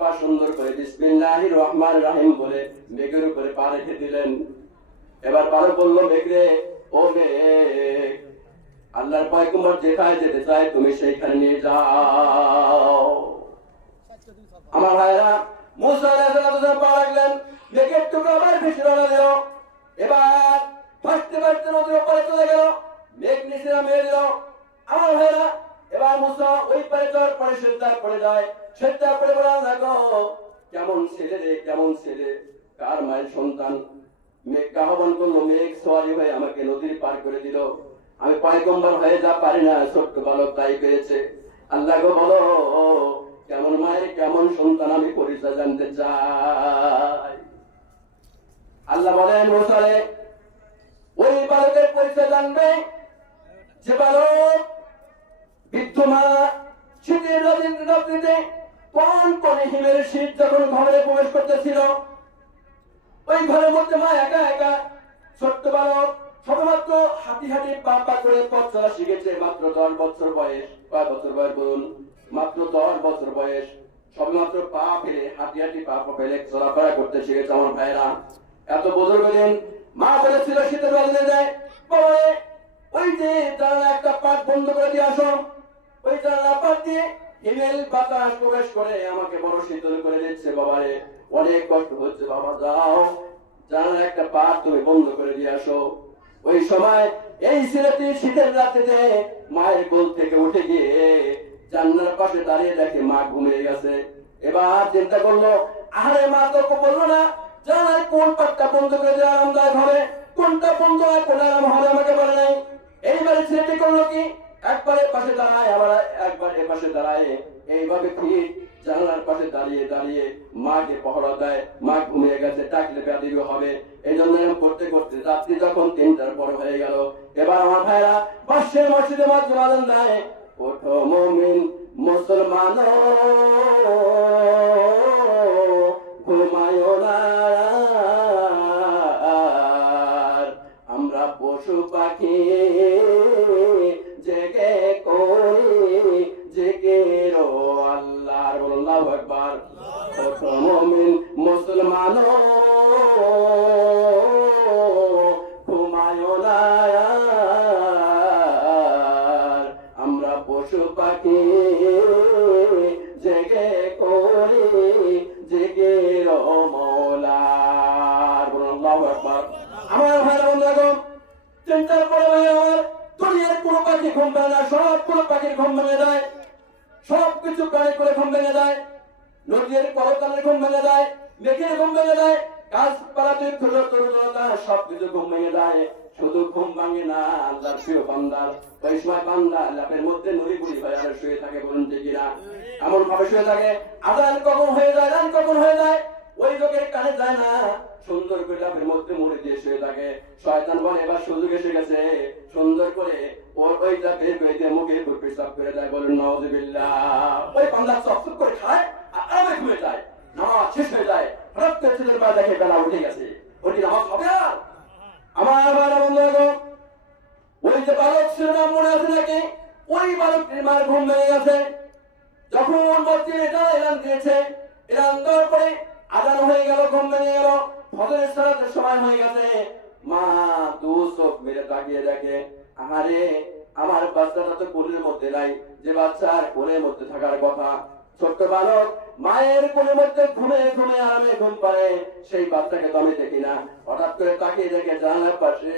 পা সুন্দর করে বিসমিল্লাহির রহমান রাহিম বলে মেঘের উপরে পা রেখে দিলেন। এবার পারো বলল মেঘরে ও মেঘ আল্লাহর পয়গম্বর যেখানে যেতে চায় তুমি সেইখানে নিয়ে যাও। আমার ভাইরা মুসা এবার আমার ভাইরা এবার মুসা ওই পারে যাওয়ার পরে সেদ্ধার পড়ে যায় সেদ্ধার পড়ে বলা দেখো, কেমন ছেলে রে, কেমন ছেলে, কার মায়ের সন্তান? মেঘ আহ্বান করল, মেঘ সোয়ারি হয়ে আমাকে নদীর পার করে দিল। আমি পয়গম্বর হয়ে যা পারি না, ছোট্ট বালক তাই পেয়েছে। আল্লাহ গো বলো, কেমন মায়ের, কেমন সন্তান আমি পরিচয় জানতে চাই? আল্লাহ বলেন মোসালে ওই বালকের পরিচয় জানবে যে বালক বিদ্যমা শীতের রাত্রিতে কোন কোন হিমের শীত যখন ঘরে প্রবেশ করতেছিল, ওই ঘরের মধ্যে মা একা একা ছোট্ট বালক সবেমাত্র হাঁটি হাঁটি পা পা করে পথ চলা শিখেছে, মাত্র দশ বছর বয়স। কয় বছর বয়স বলুন? মাত্র দশ বছর বয়স। সবেমাত্র পা ফেলে, হাঁটি হাঁটি পা পা ফেলে চলাফেরা করতে শিখেছে আমার ভাইরা এত বুজুর্গ দিন মা বলেছিল শীতের বাদলে যায় ওই যে জানালা একটা পাট বন্ধ করে দিয়ে আসো। ওই জানালা পাট দিয়ে হিমেল বাতাস প্রবেশ করে আমাকে বড় শীতল করে দিচ্ছে, বাবারে, অনেক কষ্ট হচ্ছে, বাবা, যাও। জানালা একটা পাট তুমি বন্ধ করে দিয়ে আসো। ওই সময় এই ছেলেটি শীতের রাতে মায়ের কোল থেকে উঠে গিয়ে জান্নার পাশে দাঁড়িয়ে দেখে মা ঘুমিয়ে গেছে। এবার চিন্তা করল, আরে মা তো বলল না জানার কোন পাটটা বন্ধ করে দিয়ে আরামদায়ক হবে? কোনটা বন্ধ হয় কোন আরাম হবে আমাকে বলে নাই? এইবারে ছেলেটি করল কি একবারে পাশে দাঁড়ায়, আবার একবার এ পাশে দাঁড়ায়। এইভাবে ঠিক জানালার পাশে দাঁড়িয়ে দাঁড়িয়ে মাকে পহরা দেয়, মা ঘুমিয়ে গেছে ডাকলে ব্যাধিও হবে। এই জন্য করতে করতে রাত্রি যখন তিনটার পর হয়ে গেল। এবার আমার ভাইরা পাশে মসজিদে মাধ্যমে আদান দেয়। ওঠো মমিন মুসলমান ঘুমায় না। আমরা পশু পাখি। জেগে রো আল্লাহর আল্লাহু আকবার। মুমিন মুসলমান আমরা পশু পাখি জেগে করি, জেগে আল্লাহু আমার ভাইরা বন্ধুগণ চিন্তার পরে ভাই আমার, দুনিয়ার কোনো পাখি ঘুম না, সব কোনো পাখির ঘুম ভেঙে যায়। সব কিছু করে ঘুম ভেঙে যায়। নদীর কলকালের ঘুম ভেঙে যায়, মেঘের ঘুম ভেঙে যায় গাছপালাতে ফুলের তরুণতা সব কিছু ঘুম ভেঙে যায়। শুধু ঘুম ভাঙে না, আল্লাহর প্রিয় বান্দার ওই সময় বান্দা লাভের মধ্যে নড়ি বুড়ি হয়ে আর শুয়ে থাকে বলুন ঠিক এমন ভাবে শুয়ে থাকে আদান কখন হয়ে যায় রান কখন হয়ে যায়? ওই লোকের কানে যায় না। সুন্দর করে লাভের মধ্যে মুড়ে দিয়ে শুয়ে থাকে। শয়তান বলে, এবার সুযোগ এসে গেছে। সুন্দর করে বের করে দিয়ে মুখে পেশাব করে দেয় বলুন নওয়াজুবিল্লাহ ওই বান্দা চকচক করে খায় আর আরামে ঘুমিয়ে যায় নামাজ শেষ হয়ে যায় হঠাৎ ছেলের পা দেখে বেলা উঠে গেছে ওটি নামাজ হবে আর আমার আমার বন্ধু ওই যে বালক ছিল না মনে আছে নাকি ওই বালকটির মার ঘুম ভেঙে গেছে যখন মসজিদে এটা এলান দিয়েছে এলান দেওয়ার পরে আজান হয়ে গেল ঘুম ভেঙে গেল ফজরের সালাতের সময় হয়ে গেছে মা দু চোখ মেরে তাকিয়ে দেখে আহারে আমার বাচ্চাটা তো কোলের মধ্যে নাই, যে বাচ্চার কোলের মধ্যে থাকার কথা। ছোট্ট বালক, মায়ের কোলের মধ্যে ঘুমে ঘুমে আরামে ঘুম পারে সেই বাচ্চাকে তো আমি দেখি না। হঠাৎ করে তাকিয়ে দেখে জানালার পাশে